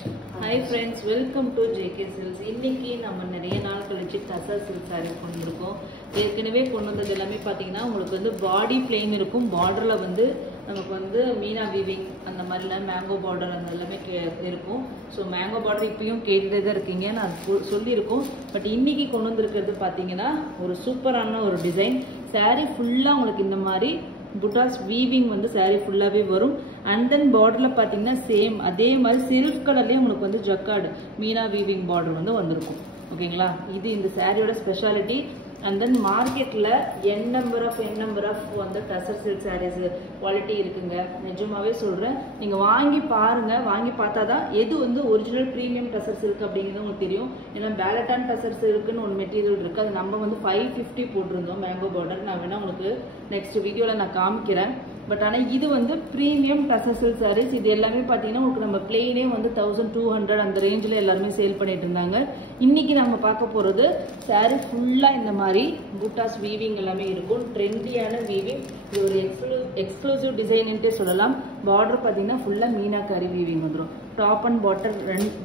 Hi friends, welcome to JK Silks. இன்னைக்கு நம்ம நிறைய நாள் கழிச்சு டசர் சில்க் சாரீஸ் கொண்டிருக்கோம். ஏற்கனவே கொண்டு வந்தது எல்லாமே பார்த்தீங்கன்னா உங்களுக்கு வந்து பாடி பிளெயின் இருக்கும், பார்டர்ல வந்து நமக்கு வந்து மீனா வீவிங் அந்த மாதிரிலாம் மேங்கோ பார்டர் அந்த எல்லாமே இருக்கும். ஸோ மேங்கோ பார்டர் இப்பயும் கேட்டுட்டே தான் இருக்கீங்க, நான் சொல்லியிருக்கோம். பட் இன்னைக்கு கொண்டு வந்திருக்கிறது பார்த்தீங்கன்னா ஒரு சூப்பரான ஒரு டிசைன். சாரீ ஃபுல்லாக உங்களுக்கு இந்த மாதிரி புட்டாஸ் வீவிங் வந்து saree ஃபுல்லாகவே வரும். அண்ட் தென் பார்டரில் பார்த்தீங்கன்னா சேம் அதே மாதிரி சில்க் கலர்லேயே உங்களுக்கு வந்து ஜக்கார்டு மீனா வீவிங் பார்டர் வந்து வந்திருக்கும். ஓகேங்களா, இது இந்த சாரியோட ஸ்பெஷாலிட்டி. அண்ட் தென் மார்க்கெட்டில் n நம்பர் ஆஃப் வந்து டசர் சில்க் சாரீஸ் குவாலிட்டி இருக்குங்க. நிஜமாவே சொல்கிறேன், நீங்கள் வாங்கி பாருங்கள். வாங்கி பார்த்தா தான் எது வந்து ஒரிஜினல் ப்ரீமியம் டசர் சில்க் அப்படிங்கிறது உங்களுக்கு தெரியும். ஏன்னா பேலட்டான் டசர் சில்க்குன்னு ஒரு மெட்டீரியல் இருக்குது, அது நம்ம வந்து 550 போட்டிருந்தோம் மேங்கோ பார்டர். நான் வேணால் உங்களுக்கு நெக்ஸ்ட் வீடியோவில் நான் காமிக்கிறேன். பட் ஆனால் இது வந்து ப்ரீமியம் டசர் சில்க் சாரீஸ். இது எல்லாமே பார்த்தீங்கன்னா உங்களுக்கு நம்ம பிளெயினே வந்து 1200 அந்த ரேஞ்சில் எல்லாருமே சேல் பண்ணிட்டு இருந்தாங்க. இன்னைக்கு நம்ம பார்க்க போகிறது சாரீ ஃபுல்லாக இந்த மாதிரி புட்டாஸ் வீவிங் எல்லாமே இருக்கும். ட்ரெண்டியான வீவிங், இது ஒரு எக்ஸ்க்ளூசிவ் டிசைன்ட்டே சொல்லலாம். பார்டர் பார்த்தீங்கன்னா ஃபுல்லாக மீனாக்காரி வீவிங் வந்துடும். டாப் அண்ட்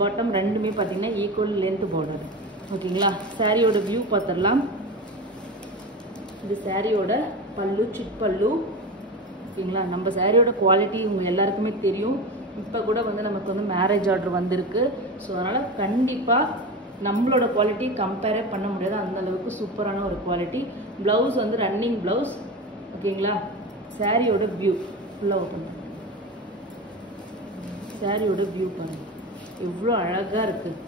பாட்டம் ரெண்டுமே பார்த்தீங்கன்னா ஈக்குவல் லென்த் பார்டர். ஓகேங்களா, சாரியோட வியூ பார்த்துடலாம். இது சாரியோட பல்லு, சிட் பல்லு. ஓகேங்களா, நம்ம சாரியோட குவாலிட்டி உங்கள் எல்லாருக்குமே தெரியும். இப்போ கூட வந்து நமக்கு வந்து மேரேஜ் ஆர்டர் வந்திருக்கு. ஸோ அதனால் கண்டிப்பாக நம்மளோட குவாலிட்டி கம்பேரே பண்ண முடியாது, அந்த அளவுக்கு சூப்பரான ஒரு குவாலிட்டி. ப்ளவுஸ் வந்து ரன்னிங் ப்ளவுஸ். ஓகேங்களா, சாரியோட வியூ ஃபுல்லாக ஓப்பன், சாரியோட வியூ பாருங்கள் எவ்வளோ அழகாக இருக்குது.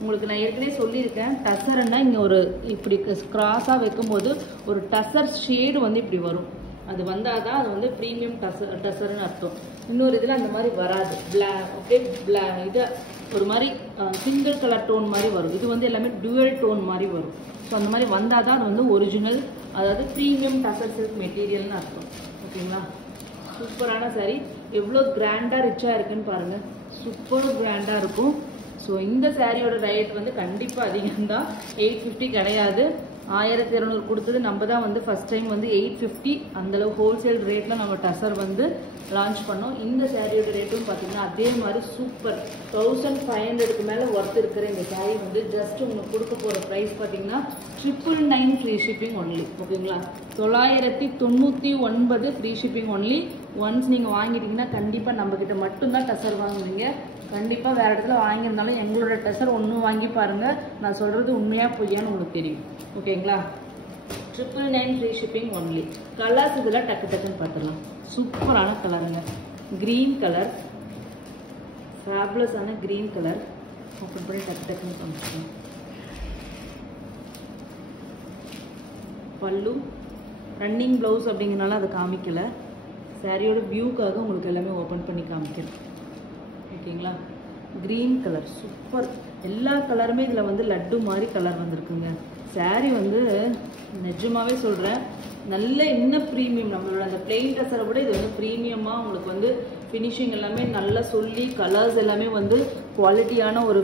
உங்களுக்கு நான் ஏற்கனவே சொல்லியிருக்கேன், டசர்னா இங்கே ஒரு இப்படி கிராஸாக வைக்கும்போது ஒரு டசர் ஷேடு வந்து இப்படி வரும். அது வந்தால் தான் அது வந்து ப்ரீமியம் டசர்னு அர்த்தம். இன்னொரு இதில் அந்த மாதிரி வராது. அப்படியே இது ஒரு மாதிரி சிங்கிள் கலர் டோன் மாதிரி வரும். இது வந்து எல்லாமே டுவல் டோன் மாதிரி வரும். ஸோ அந்த மாதிரி வந்தால் தான் அது வந்து ஒரிஜினல், அதாவது ப்ரீமியம் டசர் சில்க் மெட்டீரியல்னு அர்த்தம். ஓகேங்களா, சூப்பரான சாரீ. எவ்வளோ கிராண்டாக ரிச்சாக இருக்குன்னு பாருங்கள், சூப்பர் கிராண்டாக இருக்கும். ஸோ இந்த சாரியோட ரேட் வந்து கண்டிப்பாக அதிகம்தான், 850 கிடையாது. 1200 கொடுத்தது நம்ம தான் வந்து ஃபஸ்ட் டைம் வந்து 850 அந்தளவு ஹோல்சேல் ரேட்டில் நம்ம டசர் வந்து லான்ச் பண்ணோம். இந்த சாரியோட ரேட்டும் பார்த்தீங்கன்னா அதே மாதிரி சூப்பர் 1500க்கு மேலே ஒர்த் இருக்கிற இந்த சாரீ வந்து ஜஸ்ட் உங்களுக்கு கொடுக்க போகிற ப்ரைஸ் பார்த்தீங்கன்னா 999 ஃப்ரீ ஷிப்பிங் ஒன்லி. ஓகேங்களா, 999 ஃப்ரீ ஷிப்பிங் ஒன்லி. ஒன்ஸ் நீங்கள் வாங்கிட்டீங்கன்னா கண்டிப்பாக நம்மக்கிட்ட மட்டும்தான் டசர் வாங்குவீங்க. கண்டிப்பாக வேறு இடத்துல வாங்கியிருந்தாலும் எங்களோட டசர் ஒன்று வாங்கி பாருங்கள், நான் சொல்கிறது உண்மையாக பொய்யான்னு உங்களுக்கு தெரியும். ஓகேங்களா, 999 ஃப்ரீ ஷிப்பிங் ஒன்லி. கலர்ஸ் இதில் டக்குன்னு பார்த்துடலாம். சூப்பரான கலருங்க, க்ரீன் கலர், ஃபேபுலஸான க்ரீன் கலர். ஓப்பன் பண்ணி டக்குன்னு காமிச்சிக்கலாம். பல்லு ரன்னிங் ப்ளவுஸ் அப்படிங்கிறனால அதை காமிக்கலை. சாரியோட வியூக்காக உங்களுக்கு எல்லாமே ஓப்பன் பண்ணி காமிக்கிறேன். ஓகேங்களா, க்ரீன் கலர் சூப்பர். எல்லா கலருமே இதில் வந்து லட்டு மாதிரி கலர் வந்திருக்குங்க. சாரீ வந்து நிஜமாவே சொல்கிறேன், நல்ல இன்னும் ப்ரீமியம். நம்மளோட அந்த பிளெயின் ட்ரெஸ்ஸரை விட இது வந்து ப்ரீமியமாக உங்களுக்கு வந்து ஃபினிஷிங் எல்லாமே நல்லா சொல்லி கலர்ஸ் எல்லாமே வந்து குவாலிட்டியான ஒரு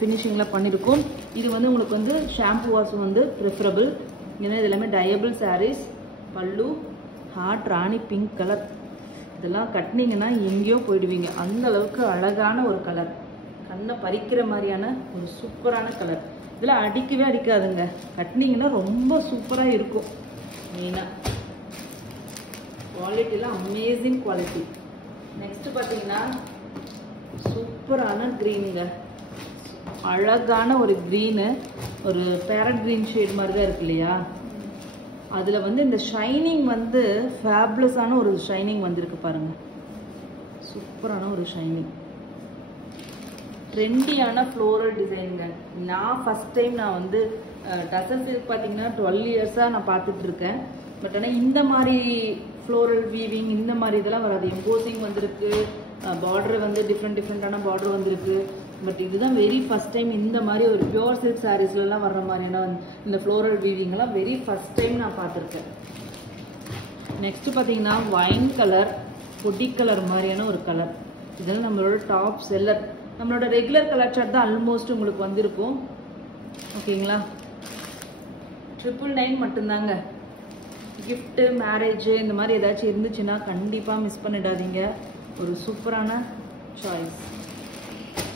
ஃபினிஷிங்கில் பண்ணியிருக்கும். இது வந்து உங்களுக்கு வந்து ஷாம்பு வாஷ் வந்து ப்ரிஃபரபிள். ஏன்னா இது எல்லாமே டயபிள் சாரீஸ். பல்லு ஹார்ட் ராணி பிங்க் கலர், இதெல்லாம் கட்டினீங்கன்னா எங்கேயோ போயிடுவீங்க, அந்த அளவுக்கு அழகான ஒரு கலர். கண்ணை பறிக்கிற மாதிரியான ஒரு சூப்பரான கலர். இதெல்லாம் அடிக்கவே அடிக்காதுங்க, கட்டினீங்கன்னா ரொம்ப சூப்பராக இருக்கும். மெயினாக குவாலிட்டிலாம் அமேசிங் குவாலிட்டி. நெக்ஸ்ட் பார்த்தீங்கன்னா சூப்பரான க்ரீனுங்க, அழகான ஒரு க்ரீனு, ஒரு பேரட் க்ரீன் ஷேட் மாதிரி தான் இருக்கு இல்லையா. அதில் வந்து இந்த ஷைனிங் வந்து ஃபேபுலஸான ஒரு ஷைனிங் வந்திருக்கு பாருங்கள், சூப்பரான ஒரு ஷைனிங். ட்ரெண்டியான ஃப்ளோரல் டிசைனுங்க. நான் ஃபஸ்ட் டைம் நான் வந்து டசர் சில்க் பார்த்தீங்கன்னா 12 இயர்ஸாக நான் பார்த்துட்ருக்கேன். பட் ஆனால் இந்த மாதிரி ஃப்ளோரல் வீவிங் இந்த மாதிரி இதெல்லாம் வராது. எம்போசிங் வந்திருக்கு, பார்டர் வந்து டிஃப்ரெண்ட்டான பார்டர் வந்திருக்கு. பட் இதுதான் வெரி ஃபஸ்ட் டைம் இந்த மாதிரி ஒரு பியோர் சில்க் சாரீஸ்லாம் வர்ற மாதிரியான இந்த ஃப்ளோரல் வீவிங்லாம் வெரி ஃபஸ்ட் டைம் நான் பார்த்துருக்கேன். நெக்ஸ்ட் பார்த்தீங்கன்னா வைன் கலர், பொடி கலர் மாதிரியான ஒரு கலர். இதெல்லாம் நம்மளோட டாப் செல்லர். நம்மளோட ரெகுலர் கலர் சார்ட் தான் ஆல்மோஸ்ட் உங்களுக்கு வந்திருக்கும். ஓகேங்களா, 999 மட்டும்தாங்க. கிஃப்ட்டு, மேரேஜ் இந்த மாதிரி ஏதாச்சும் இருந்துச்சுன்னா கண்டிப்பாக மிஸ் பண்ணிடாதீங்க. ஒரு சூப்பரான சாய்ஸ்.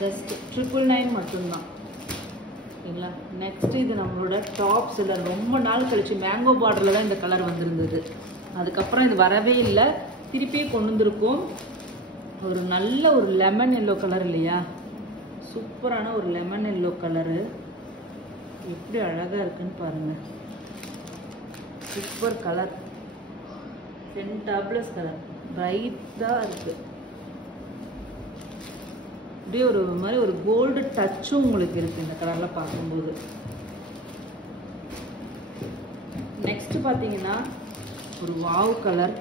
ஜஸ்ட் 999 மட்டும்தான். ஓகேங்களா. நெக்ஸ்ட் இது நம்மளோட டாப் செல்லர். ரொம்ப நாள் கழிச்சு மேங்கோ பார்டரில் தான் இந்த கலர் வந்திருந்தது. அதுக்கப்புறம் இது வரவே இல்லை, திருப்பி கொண்டு வந்திருக்கோம். ஒரு நல்ல ஒரு லெமன் எல்லோ கலர் இல்லையா, சூப்பரான ஒரு லெமன் எல்லோ கலரு. எப்படி அழகாக இருக்குன்னு பாருங்க. சூப்பர் கலர், ஃபென்டாபிளஸ் கலர், பிரைட்டாக இருக்கு. அப்படியே ஒரு மாதிரி ஒரு கோல்டு டச்சும் உங்களுக்கு இருக்கு இந்த கலர்ல பார்க்கும்போது. நெக்ஸ்ட் பார்த்தீங்கன்னா ஒரு வாவ் கலர்.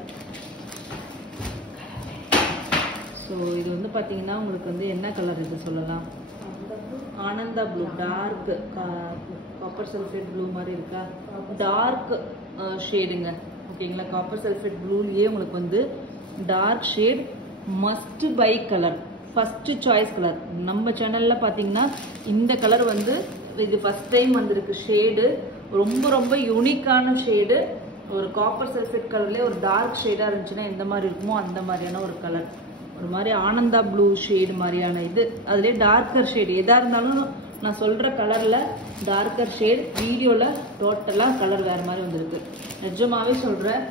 ஸோ இது வந்து பார்த்தீங்கன்னா உங்களுக்கு வந்து என்ன கலர் இது சொல்லலாம், Ananda blue. Dark copper sulphate blue மாதிரி இருக்கா, டார்க் ஷேடுங்க. ஓகேங்களா. காப்பர் சல்ஃபேட் ப்ளூலேயே உங்களுக்கு வந்து dark shade, must buy colour, first choice colour. நம்ம சேனல்ல பார்த்தீங்கன்னா இந்த கலர் வந்து இது ஃபர்ஸ்ட் டைம் வந்திருக்கு. ஷேடு ரொம்ப ரொம்ப யூனிக்கான ஷேடு. ஒரு காப்பர் சல்ஃபேட் கலர்லேயே ஒரு டார்க் ஷேடாக இருந்துச்சுன்னா எந்த மாதிரி இருக்குமோ அந்த மாதிரியான ஒரு கலர். ஒரு மாதிரி ஆனந்தா ப்ளூ ஷேடு மாதிரியான இது, அதுலேயே டார்க்கர் ஷேடு. எதாக இருந்தாலும் நான் சொல்கிற கலரில் டார்க்கர் ஷேட், வீடியோவில் டோட்டலாக கலர் வேறு மாதிரி வந்திருக்கு. நிஜமாவே சொல்கிறேன்,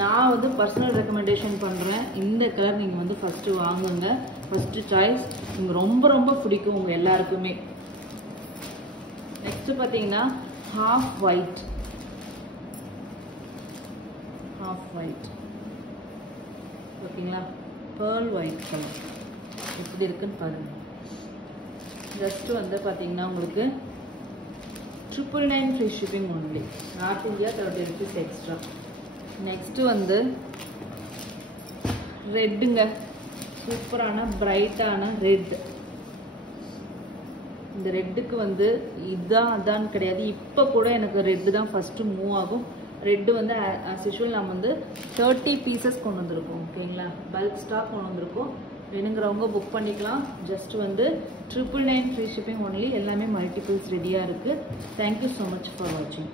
நான் வந்து பர்சனல் ரெக்கமெண்டேஷன் பண்ணுறேன். இந்த கலர் நீங்கள் வந்து ஃபஸ்ட்டு வாங்குங்க, ஃபஸ்ட்டு சாய்ஸ். நீங்கள் ரொம்ப ரொம்ப பிடிக்கும் உங்கள் எல்லாருக்குமே. நெக்ஸ்ட்டு பார்த்தீங்கன்னா ஹாஃப் ஒயிட். ஓகேங்களா. பேர்ல் ஒயிட் கலர் எப்படி இருக்குன்னு பாருங்கள். ஜஸ்ட்டு வந்து பார்த்தீங்கன்னா உங்களுக்கு 999 free shipping only. North India 30 rupees extra. Next வந்து ரெட்டுங்க. சூப்பரான பிரைட்டான ரெட். இந்த ரெட்டுக்கு வந்து இதான் அதான்னு கிடையாது, இப்போ கூட எனக்கு ரெட்டு தான் ஃபஸ்ட்டு மூவ் ஆகும். ரெட்டு வந்து ஆஸ் யூஷுவல் நம்ம வந்து 30 பீசஸ் கொண்டு வந்திருக்கோம். ஓகேங்களா. பல்க் ஸ்டாக் கொண்டு வந்திருக்கோம். வேணுங்கிறவங்க புக் பண்ணிக்கலாம். ஜஸ்ட் வந்து 999 ஃப்ரீ ஷிப்பிங் ஒன்லி. எல்லாமே மல்டிபிள்ஸ் ரெடியாக இருக்குது. தேங்க்யூ ஸோ மச் ஃபார் வாட்சிங்.